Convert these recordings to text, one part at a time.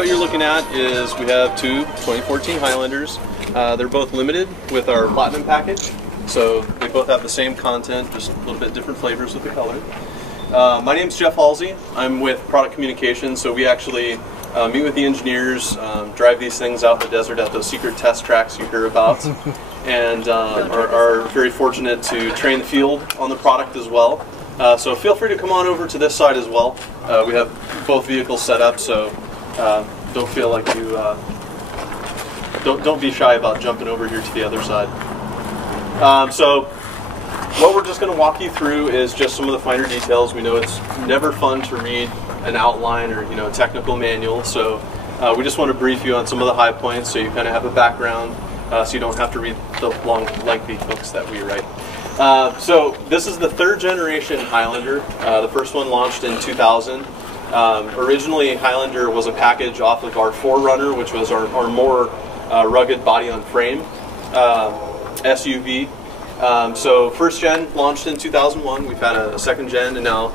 what you're looking at is we have two 2014 Highlanders. They're both limited with our Platinum package, so they both have the same content, just a little bit different flavors with the color. My name's Jeff Halsey. I'm with Product Communications, so we actually meet with the engineers, drive these things out in the desert at those secret test tracks you hear about, and are very fortunate to train the field on the product as well. So feel free to come on over to this side as well. We have both vehicles set up, so don't feel like you don't be shy about jumping over here to the other side. So what we're just going to walk you through is just some of the finer details. We know it's never fun to read an outline or a technical manual, so we just want to brief you on some of the high points so you kind of have a background, so you don't have to read the long, lengthy books that we write. So this is the third generation Highlander. The first one launched in 2000. Originally, Highlander was a package off of our 4Runner, which was our more rugged body-on-frame SUV. So first gen launched in 2001. We've had a second gen, and now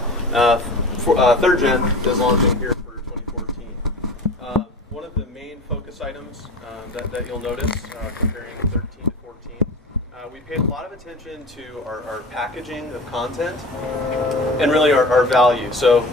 third gen is launching here for 2014. One of the main focus items that you'll notice comparing 13 to 14, we paid a lot of attention to our packaging of content and really our value. So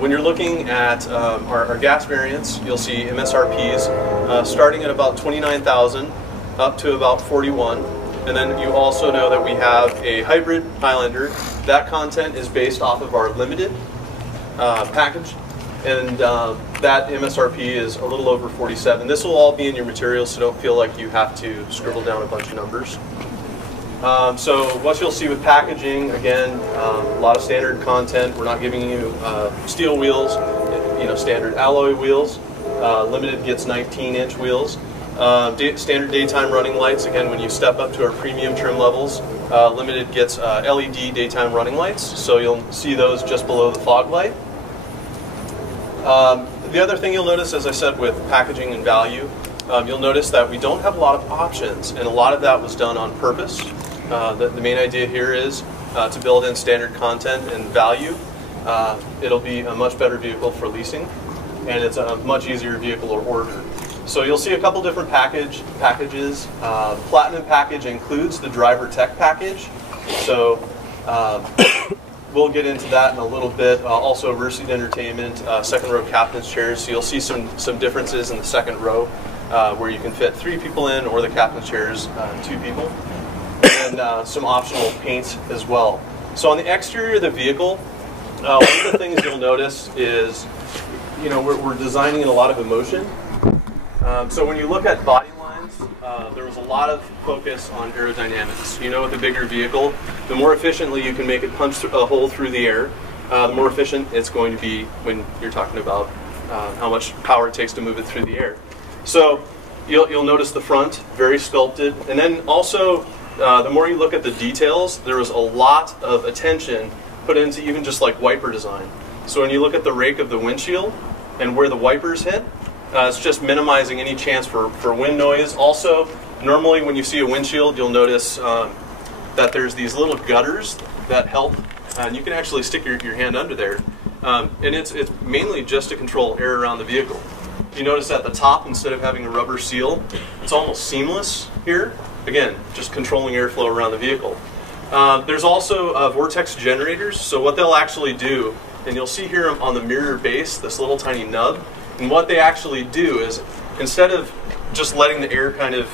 when you're looking at our gas variants, you'll see MSRPs starting at about $29,000 up to about $41,000. And then you also know that we have a hybrid Highlander. That content is based off of our limited package, and that MSRP is a little over $47,000. This will all be in your materials, so don't feel like you have to scribble down a bunch of numbers. So what you'll see with packaging, again, a lot of standard content. We're not giving you steel wheels, standard alloy wheels. Limited gets 19-inch wheels. Standard daytime running lights. Again, when you step up to our premium trim levels, Limited gets LED daytime running lights, so you'll see those just below the fog light. The other thing you'll notice, as I said, with packaging and value, you'll notice that we don't have a lot of options, and a lot of that was done on purpose. The main idea here is to build in standard content and value. It'll be a much better vehicle for leasing, and it's a much easier vehicle to order. So you'll see a couple different packages. Platinum package includes the driver tech package, so we'll get into that in a little bit. Also rear seat entertainment, second row captain's chairs, so you'll see some differences in the second row where you can fit 3 people in, or the captain's chairs 2 people, and some optional paint as well. So on the exterior of the vehicle, one of the things you'll notice is we're designing in a lot of emotion. So when you look at body lines, there was a lot of focus on aerodynamics. With a bigger vehicle, the more efficiently you can make it punch a hole through the air, the more efficient it's going to be when you're talking about how much power it takes to move it through the air. So you'll notice the front, very sculpted. And then also, the more you look at the details, there was a lot of attention put into even just like wiper design. So when you look at the rake of the windshield and where the wipers hit, it's just minimizing any chance for wind noise. Also, normally when you see a windshield, you'll notice that there's these little gutters that help, and you can actually stick your hand under there. And it's mainly just to control air around the vehicle. You notice at the top, instead of having a rubber seal, it's almost seamless here. Again, just controlling airflow around the vehicle. There's also vortex generators, so what they'll actually do, and you'll see here on the mirror base, this little tiny nub, and what they actually do is, instead of just letting the air kind of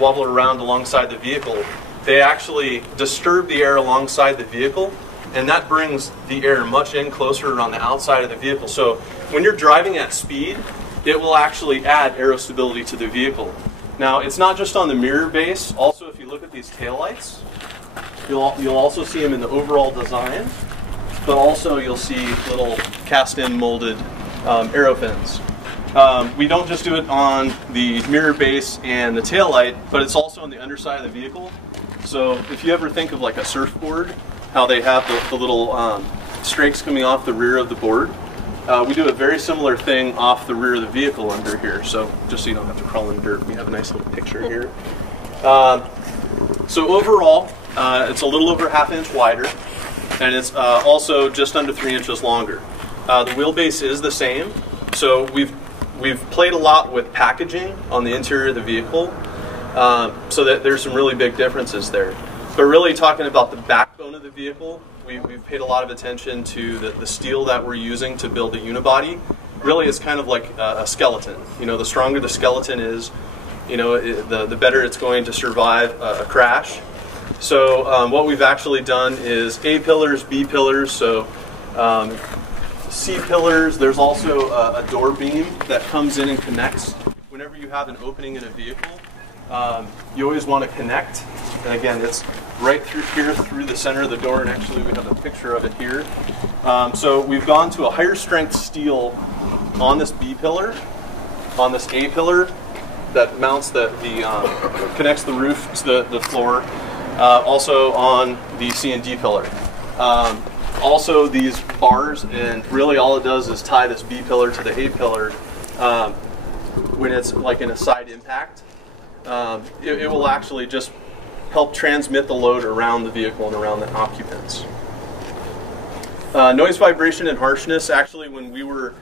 wobble around alongside the vehicle, they actually disturb the air alongside the vehicle, and that brings the air much in closer on the outside of the vehicle. So when you're driving at speed, it will actually add aerostability to the vehicle. Now, it's not just on the mirror base. Also, if you look at these taillights, you'll also see them in the overall design, but also you'll see little cast-in molded aero fins. We don't just do it on the mirror base and the tail light, but it's also on the underside of the vehicle. So if you ever think of like a surfboard, how they have the little strakes coming off the rear of the board, we do a very similar thing off the rear of the vehicle under here. So just so you don't have to crawl in the dirt, we have a nice little picture here. So overall, it's a little over a ½ inch wider, and it's also just under 3 inches longer. The wheelbase is the same, so we've we've played a lot with packaging on the interior of the vehicle, so that there's some really big differences there. But really talking about the backbone of the vehicle, we've paid a lot of attention to the steel that we're using to build the unibody. Really, it's kind of like a skeleton. You know, the stronger the skeleton is, you know, the better it's going to survive a crash. So what we've actually done is A pillars, B pillars, so C pillars. There's also a door beam that comes in and connects. Whenever you have an opening in a vehicle, you always want to connect. And again, it's right through here, through the center of the door, and actually we have a picture of it here. So we've gone to a higher strength steel on this B pillar, on this A pillar that mounts connects the roof to the floor, also on the C and D pillar. Also these bars, and really all it does is tie this B pillar to the A pillar when it's like in a side impact. It will actually just help transmit the load around the vehicle and around the occupants. Noise, vibration, and harshness. Actually, when we were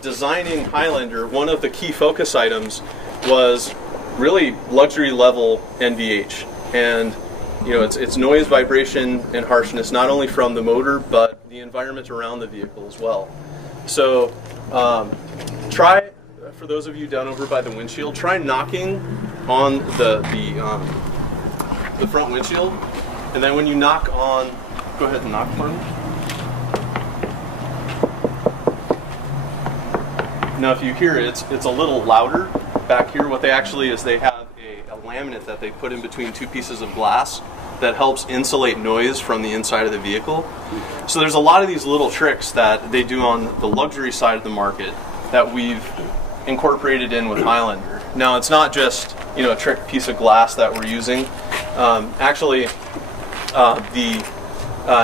designing Highlander, one of the key focus items was really luxury level NVH. And you know, it's noise, vibration, and harshness, not only from the motor, but the environment around the vehicle as well. So try, for those of you down over by the windshield, try knocking on the front windshield, and then when you knock on, go ahead and knock for me. Now if you hear it, it's a little louder back here. What they actually is, they have a laminate that they put in between two pieces of glass that helps insulate noise from the inside of the vehicle. So there's a lot of these little tricks that they do on the luxury side of the market that we've incorporated in with Highlander. Now it's not just, you know, a trick piece of glass that we're using. Actually, the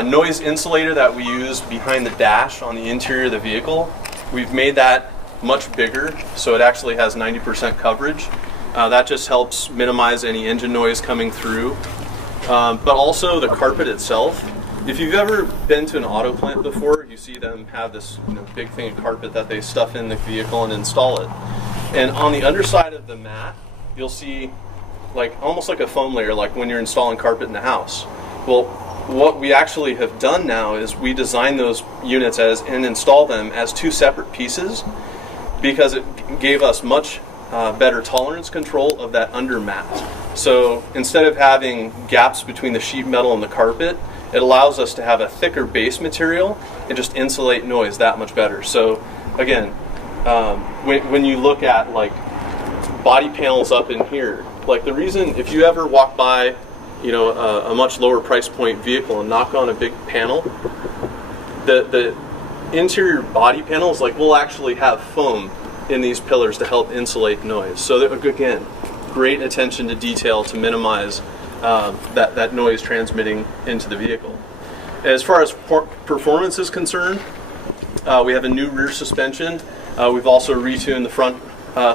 noise insulator that we use behind the dash on the interior of the vehicle, we've made that much bigger, so it actually has 90% coverage. That just helps minimize any engine noise coming through. But also the carpet itself. If you've ever been to an auto plant before, you see them have this, you know, big thing of carpet that they stuff in the vehicle and install it. And on the underside of the mat, you'll see like almost like a foam layer, like when you're installing carpet in the house. Well, what we actually have done now is we design those units and install them as two separate pieces, because it gave us much better tolerance control of that under mat. So instead of having gaps between the sheet metal and the carpet, it allows us to have a thicker base material and just insulate noise that much better. So again, when you look at like body panels up in here, like the reason, if you ever walk by, you know, a much lower price point vehicle and knock on a big panel, the interior body panels, like, will actually have foam in these pillars to help insulate noise. So that, again, great attention to detail to minimize that noise transmitting into the vehicle. As far as performance is concerned, we have a new rear suspension. We've also retuned the front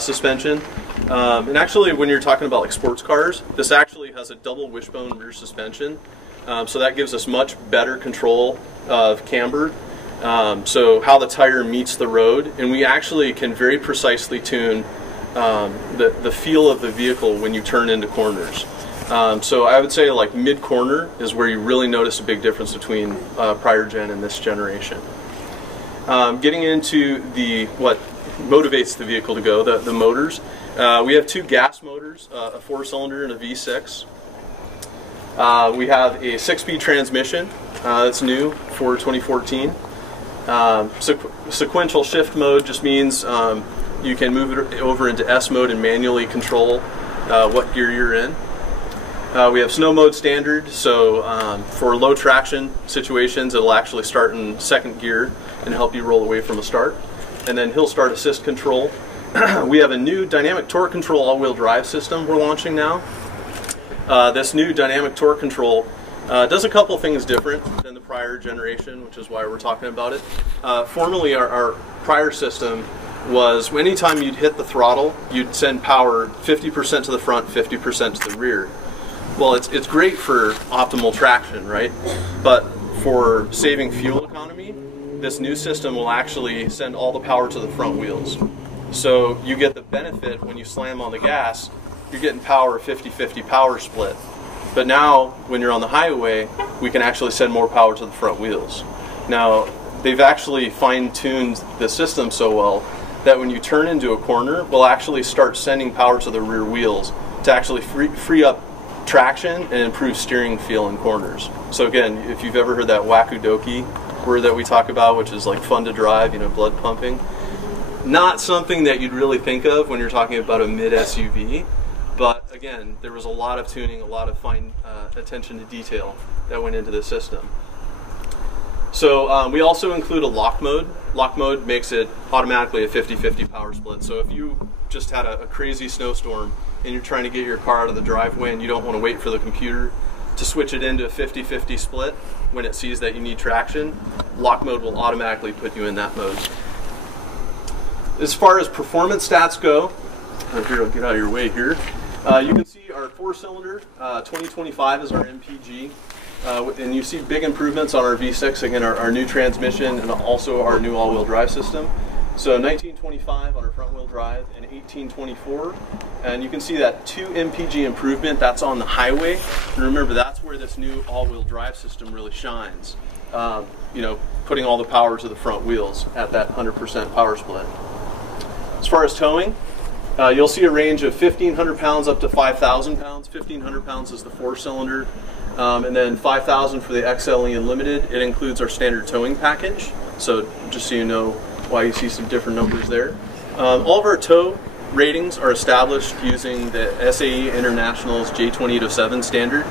suspension. And actually, when you're talking about like sports cars, this actually has a double wishbone rear suspension. So that gives us much better control of camber. So how the tire meets the road, and we actually can very precisely tune the feel of the vehicle when you turn into corners. So I would say like mid-corner is where you really notice a big difference between prior gen and this generation. Getting into what motivates the vehicle to go, the motors. We have two gas motors, a 4-cylinder and a V6. We have a 6-speed transmission that's new for 2014. Sequential shift mode just means you can move it over into S mode and manually control what gear you're in. We have snow mode standard, so for low traction situations it'll actually start in second gear and help you roll away from a start. And then hill start assist control. We have a new dynamic torque control all-wheel drive system we're launching now. This new dynamic torque control does a couple things different than the prior generation, which is why we're talking about it. Formerly, our prior system was anytime you'd hit the throttle, you'd send power 50% to the front, 50% to the rear. Well, it's great for optimal traction, right? But for saving fuel economy, this new system will actually send all the power to the front wheels. So you get the benefit when you slam on the gas, you're getting power 50-50 power split. But now, when you're on the highway, we can actually send more power to the front wheels. Now, they've actually fine-tuned the system so well that when you turn into a corner, we'll actually start sending power to the rear wheels to actually free up traction and improve steering feel in corners. So again, if you've ever heard that wakudoki word that we talk about, which is like fun to drive, you know, blood pumping, not something that you'd really think of when you're talking about a mid SUV, but again, there was a lot of tuning, a lot of fine attention to detail that went into the system. So we also include a lock mode. Lock mode makes it automatically a 50-50 power split. So if you just had a crazy snowstorm and you're trying to get your car out of the driveway and you don't want to wait for the computer to switch it into a 50-50 split when it sees that you need traction, lock mode will automatically put you in that mode. As far as performance stats go, here, I'll get out of your way here. You can see our 4-cylinder, 2025 is our MPG. And you see big improvements on our V6, again, our new transmission and also our new all-wheel drive system. So 1925 on our front-wheel drive and 1824. And you can see that 2 MPG improvement, that's on the highway. And remember, that's where this new all-wheel drive system really shines. You know, putting all the power to the front wheels at that 100% power split. As far as towing, you'll see a range of 1,500 pounds up to 5,000 pounds. 1,500 pounds is the 4-cylinder. And then 5,000 for the XLE Unlimited. It includes our standard towing package. So just so you know why you see some different numbers there. All of our tow ratings are established using the SAE International's J2807 standard.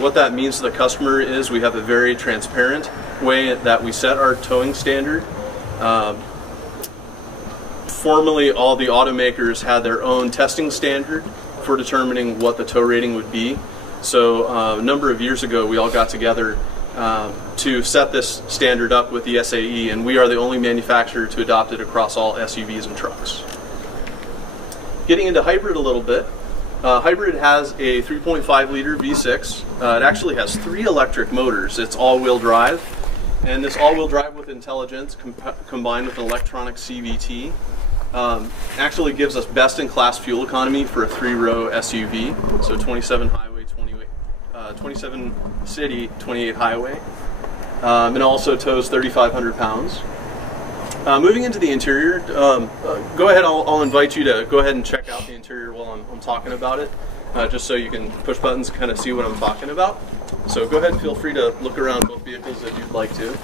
What that means to the customer is we have a very transparent way that we set our towing standard. Formerly, all the automakers had their own testing standard for determining what the tow rating would be. So a number of years ago, we all got together to set this standard up with the SAE, and we are the only manufacturer to adopt it across all SUVs and trucks. Getting into hybrid a little bit, hybrid has a 3.5 liter V6. It actually has 3 electric motors. It's all-wheel drive, and this all-wheel drive with intelligence combined with an electronic CVT actually gives us best-in-class fuel economy for a 3-row SUV, so 27 highway, 27 city, 28 highway, and also tows 3,500 pounds. Moving into the interior, go ahead, I'll invite you to go ahead and check out the interior while I'm talking about it, just so you can push buttons and kind of see what I'm talking about. So go ahead and feel free to look around both vehicles if you'd like to.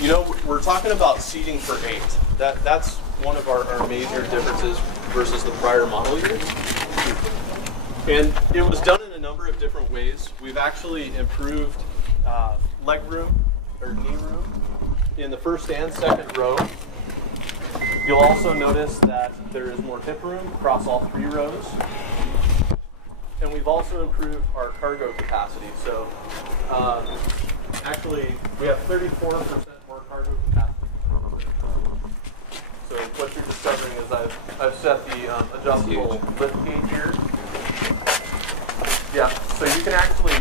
You know, we're talking about seating for 8. That's one of our major differences versus the prior model years. And it was done in a number of different ways. We've actually improved leg room, or knee room, in the first and second row. You'll also notice that there is more hip room across all 3 rows. And we've also improved our cargo capacity. So actually, we have 34% more cargo capacity. So what you're discovering is I've set the adjustable lift gate here. Yeah, so you can actually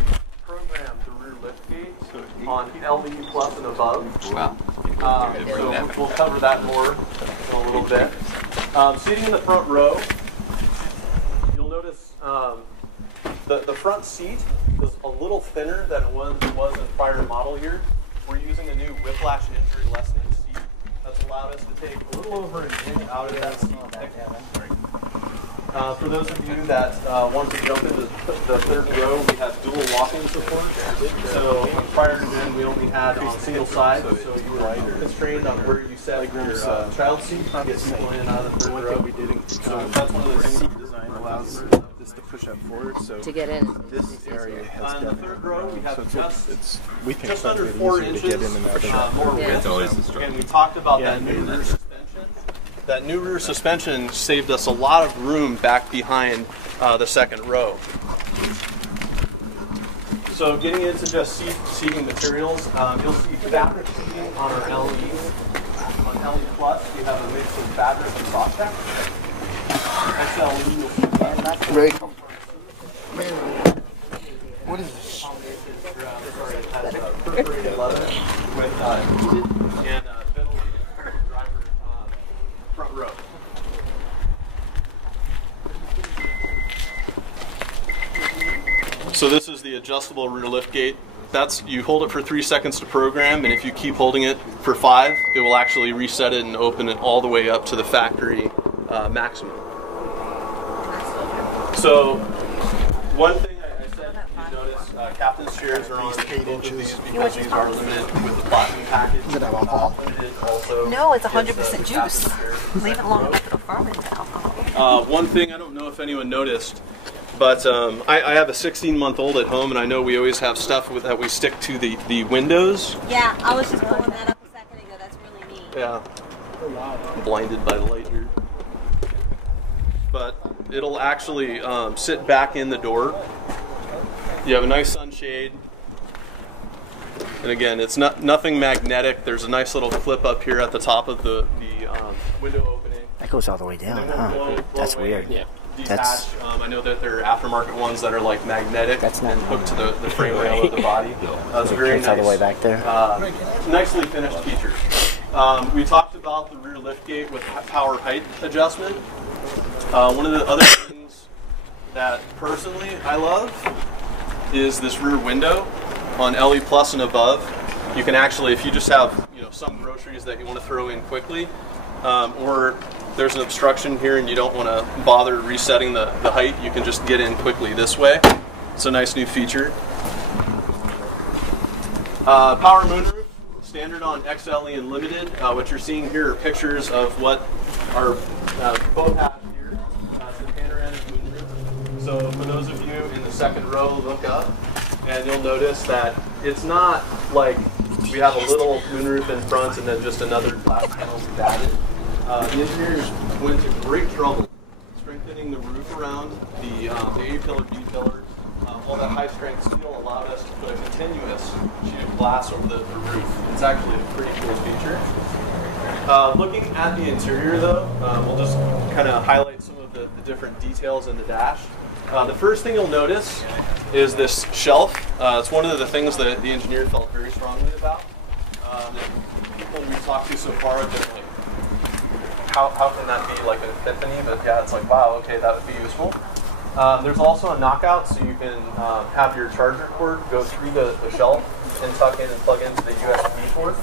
program the rear lift gate on LE Plus and above. Wow. So we'll cover that more in a little bit. Seating in the front row, you'll notice the front seat is a little thinner than it was in prior model year. We're using a new whiplash injury lessening seat that's allowed us to take a little over an inch out of that seat. For those of you that want to jump into the third row, we have dual locking support. So prior to then, we only had on single side, so you were constrained on where you set your child seat to get people in and out of the third row. So that's one of the things the design allows this to push up forward. So to get in. This area has in the third row, we have just under 4 inches more width. And we talked about that new rear suspension. That new rear suspension saved us a lot of room back behind the second row. So getting into just seating materials, you'll see fabric seating on our LE. On LE Plus, we have a mix of fabric and soft tech. XLE, you'll see fabric. Very comfortable. What is this? It has perforated leather with heated and ventilated driver front row. So this is the adjustable rear lift gate. You hold it for 3 seconds to program, and if you keep holding it for 5, it will actually reset it and open it all the way up to the factory maximum. So one thing I said, you notice captain's chairs are on both of these because these are limited with the platinum package. Does it have alcohol? No, it's 100% juice. Leave it long enough, it'll ferment into alcohol. One thing, I don't know if anyone noticed, but I have a 16-month-old at home, and I know we always have stuff that we stick to the windows. Yeah, I was just pulling that up a second ago. That's really neat. Yeah. Oh, wow. I'm blinded by the light here. But it'll actually sit back in the door. You have a nice sunshade. And again, it's nothing magnetic. There's a nice little clip up here at the top of the window opening. That goes all the way down, huh? That's weird. Yeah. Detach. I know that there are aftermarket ones that are like magnetic and hooked to the frame rail of the body. It's very nice. All the way back there. Nicely finished features. We talked about the rear liftgate with power height adjustment. One of the other things that personally I love is this rear window on LE Plus and above. You can actually, if you just have some groceries that you want to throw in quickly, or there's an obstruction here and you don't want to bother resetting the height, you can just get in quickly this way. It's a nice new feature. Power moonroof, standard on XLE and Limited. What you're seeing here are pictures of what our boat has here. It's the panoramic moonroof. So for those of you in the second row, look up and you'll notice that it's not like we have a little moonroof in front and then just another glass panel we've added. The engineers went to great trouble strengthening the roof around the A-pillar, B-pillar. All that high-strength steel allowed us to put a continuous sheet of glass over the roof. It's actually a pretty cool feature. Looking at the interior, though, we'll just kind of highlight some of the different details in the dash. The first thing you'll notice is this shelf. It's one of the things that the engineer felt very strongly about. People we talked to so far have been like, how can that be like an epiphany? But yeah, it's like, wow, okay, that would be useful. There's also a knockout, so you can have your charger cord go through the shelf and tuck in and plug into the USB port.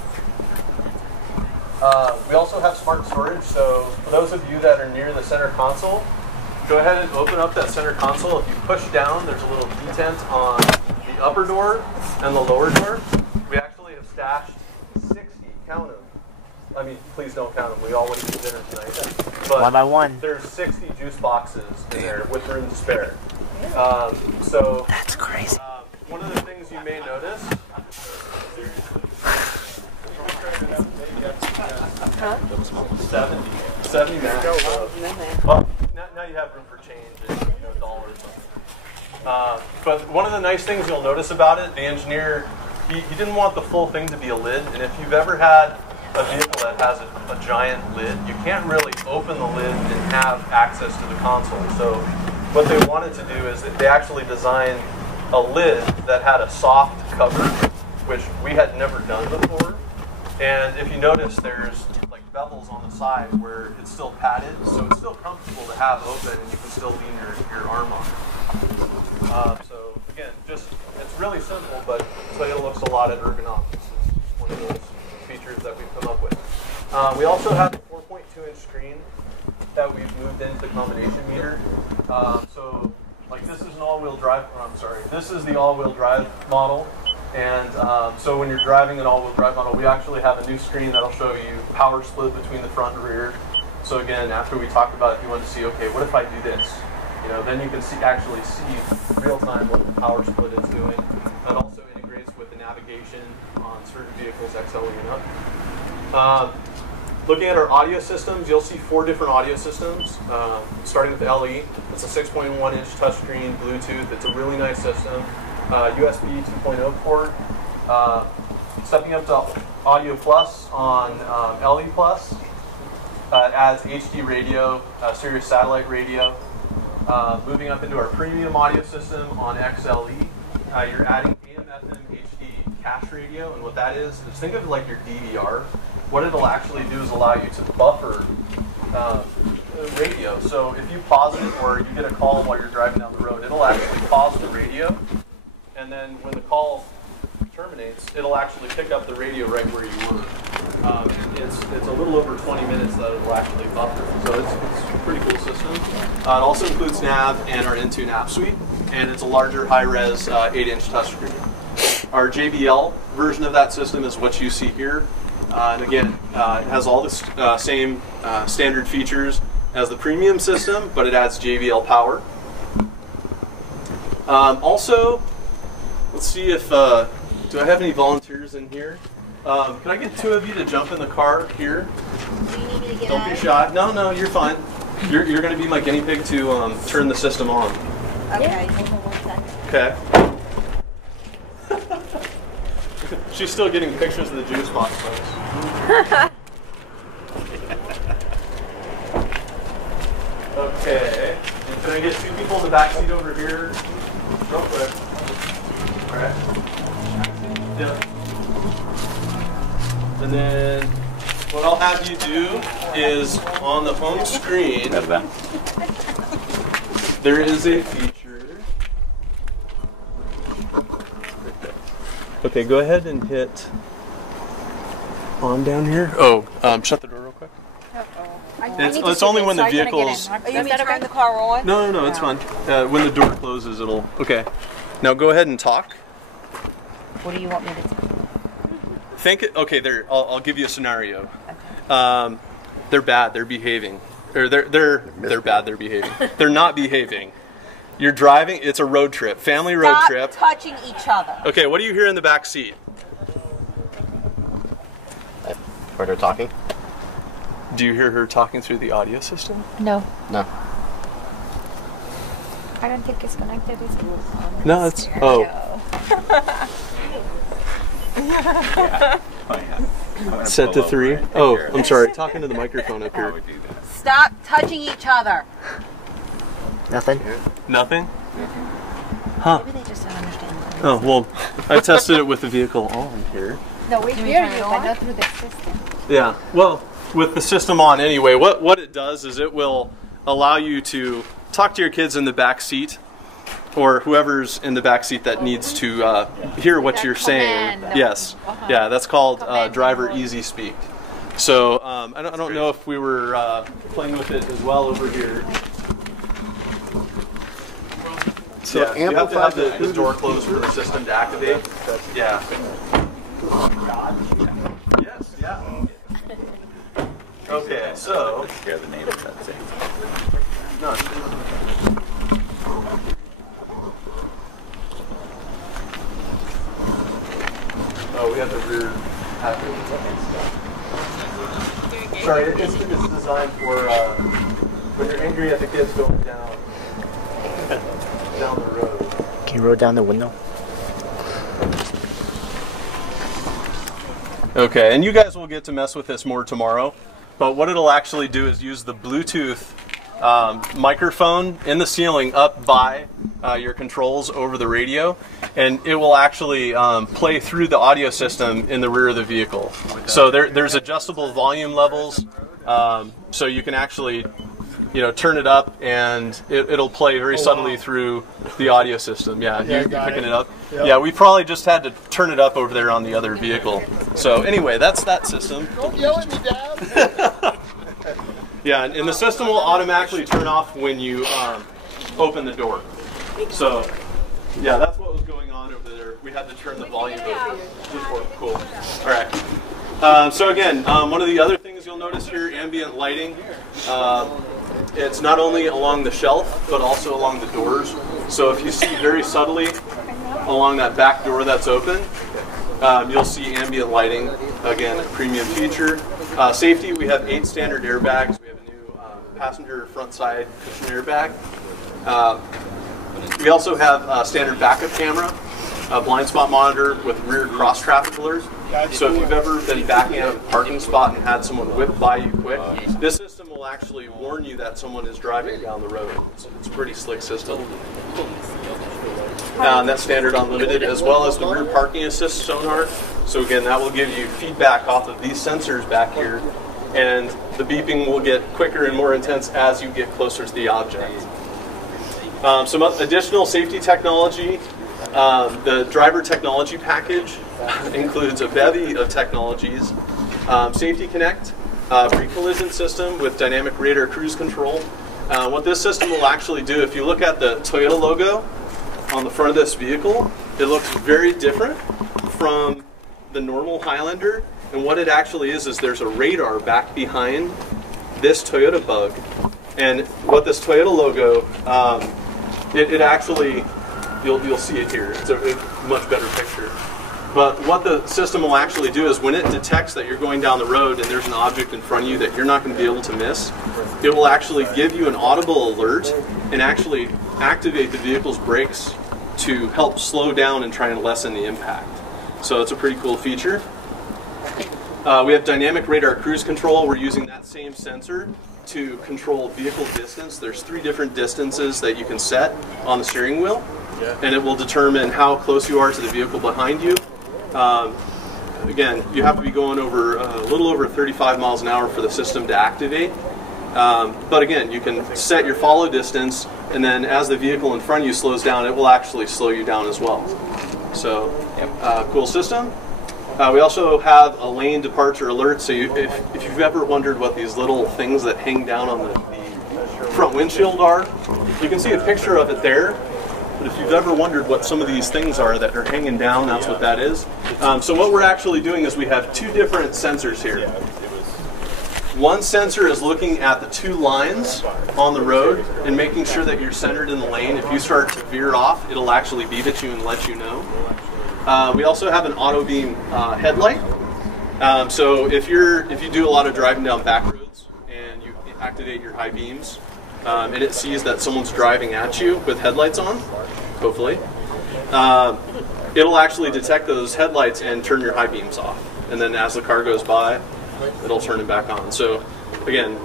We also have smart storage, so for those of you that are near the center console, go ahead and open up that center console. If you push down, there's a little detent on the upper door and the lower door. We actually have stashed 60, count them. I mean, please don't count them. We all went to dinner tonight. But one by one. There's 60 juice boxes in there with room to spare. So that's crazy. One of the things you may notice. Huh? 70 max. Well, now you have room for change and dollars. But one of the nice things you'll notice about it, the engineer, he didn't want the full thing to be a lid. And if you've ever had a vehicle that has a giant lid, you can't really open the lid and have access to the console. So what they wanted to do is that they actually designed a lid that had a soft cover, which we had never done before. And if you notice, there's like bevels on the side where it's still padded, so it's still comfortable to have open and you can still lean your arm on it. So again, it's really simple, but Toyota looks a lot at ergonomics. It's one of those features that we've come up with. We also have a 4.2-inch screen that we've moved into the combination meter. So like this is an all-wheel drive, this is the all-wheel drive model. And so when you're driving an all-wheel drive model, we actually have a new screen that'll show you power split between the front and rear. So again, after we talked about if you want to see, okay, what if I do this? Then you can actually see real time what the power split is doing. That also integrates with the navigation on certain vehicles, XLE and up. Looking at our audio systems, you'll see 4 different audio systems, starting with the LE. It's a 6.1-inch touchscreen, Bluetooth. It's a really nice system. USB 2.0 port. Stepping up to Audio Plus on LE Plus. Adds HD radio, Sirius satellite radio. Moving up into our premium audio system on XLE. You're adding AM, FM, HD cache radio, and what that is think of it like your DVR. What it'll actually do is allow you to buffer radio. So if you pause it or you get a call while you're driving down the road, it'll actually pause the radio and then when the call terminates, it'll actually pick up the radio right where you were. It's a little over 20 minutes that it'll actually buffer, so it's a pretty cool system. It also includes nav and our N2 nav suite, and it's a larger high-res 8-inch touchscreen. Our JBL version of that system is what you see here, and again, it has all the same standard features as the premium system, but it adds JBL power. Also, let's see if, do I have any volunteers in here? Can I get 2 of you to jump in the car here? Do you need me to get Don't be shy. No, you're fine. You're going to be my guinea pig to turn the system on. Okay, hold on 1 second. Okay. She's still getting pictures of the juice box, folks. Okay. And can I get 2 people in the back seat over here? Real quick. All right. Yeah. And then what I'll have you do is on the home screen, there is a feature. Okay, go ahead and hit on down here. Oh, shut the door real quick. It's only when the vehicle's... Are you going to turn the car on? No, it's fine. When the door closes, it'll... Okay. Now go ahead and talk. What do you want me to do? Okay, there. I'll give you a scenario. Okay. They're bad. They're behaving. Or they're bad. They're behaving. They're not behaving. You're driving. It's a road trip, family road trip. Stop touching each other. Okay, what do you hear in the back seat? I heard her talking. Do you hear her talking through the audio system? No. No. I don't think it's connected. It's No, it's... Oh. Set to 3. Oh, I'm sorry. Talking to the microphone up here. Stop touching each other. Nothing? Nothing? Huh. Maybe they just don't understand. Oh, well, I tested it with the vehicle on here. No, we hear you, but not through the system. Yeah. Well, with the system on anyway, what it does is it will allow you to talk to your kids in the back seat, or whoever's in the back seat that needs to hear what you're saying. Yes. Yeah, that's called driver easy speak. So I don't know if we were playing with it as well over here. So yeah, you have to have the door closed for the system to activate. Yeah. Yes. Yeah. Okay. So. Scare the neighbors. That's it. No. Oh, we have the rear passing. Sorry, it's designed for when you're angry at the kids going down the road. Can you roll down the window? Okay, and you guys will get to mess with this more tomorrow, but what it'll actually do is use the Bluetooth microphone in the ceiling up by your controls over the radio, and it will actually play through the audio system in the rear of the vehicle. So there's adjustable volume levels, so you can actually turn it up, and it'll play very subtly through the audio system. Yeah, you picking it up? Yep. Yeah, we probably just had to turn it up over there on the other vehicle. So anyway, that's that system. Don't yell at me, Dad. Yeah, and the system will automatically turn off when you open the door. So, yeah, that's what was going on over there. We had to turn the volume up before. Cool. All right. So again, one of the other things you'll notice here, ambient lighting. It's not only along the shelf, but also along the doors. So if you see very subtly along that back door that's open, you'll see ambient lighting. Again, a premium feature. Safety, we have 8 standard airbags. We have a new passenger front side cushion airbag. We also have a standard backup camera, a blind spot monitor with rear cross traffic alerts. So if you've ever been backing out of a parking spot and had someone whip by you quick, this system will actually warn you that someone is driving down the road. It's a pretty slick system. And that's standard unlimited, as well as the rear parking assist sonar. So again, that will give you feedback off of these sensors back here, and the beeping will get quicker and more intense as you get closer to the object. Some additional safety technology. The driver technology package includes a bevy of technologies. Safety Connect, pre-collision system with dynamic radar cruise control. What this system will actually do, if you look at the Toyota logo on the front of this vehicle, it looks very different from the normal Highlander. And what it actually is there's a radar back behind this Toyota bug. And what this Toyota logo, it actually, you'll see it here. It's a much better picture. But what the system will actually do is when it detects that you're going down the road and there's an object in front of you that you're not going to be able to miss, it will actually give you an audible alert and actually activate the vehicle's brakes to help slow down and try and lessen the impact. So it's a pretty cool feature. We have dynamic radar cruise control. We're using that same sensor to control vehicle distance. There's 3 different distances that you can set on the steering wheel, and it will determine how close you are to the vehicle behind you. Again, you have to be going over a little over 35 miles an hour for the system to activate. But again, you can set your follow distance, and then as the vehicle in front of you slows down, it will actually slow you down as well. So, cool system. We also have a lane departure alert, so if you've ever wondered what these little things that hang down on the front windshield are, you can see a picture of it there. But if you've ever wondered what some of these things are that are hanging down, that's what that is. So what we're actually doing is we have 2 different sensors here. One sensor is looking at the 2 lines on the road and making sure that you're centered in the lane. If you start to veer off, it'll actually beep at you and let you know. We also have an auto beam headlight. So if you do a lot of driving down back roads and you activate your high beams, and it sees that someone's driving at you with headlights on, hopefully, it'll actually detect those headlights and turn your high beams off. And then as the car goes by, it'll turn it back on. So again,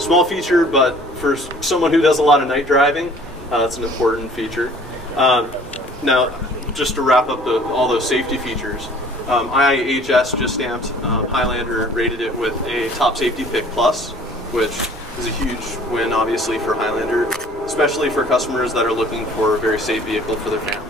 small feature, but for someone who does a lot of night driving, that's an important feature. Now, just to wrap up all those safety features, IIHS just stamped Highlander, rated it with a top safety pick plus, which is a huge win, obviously, for Highlander, especially for customers that are looking for a very safe vehicle for their family.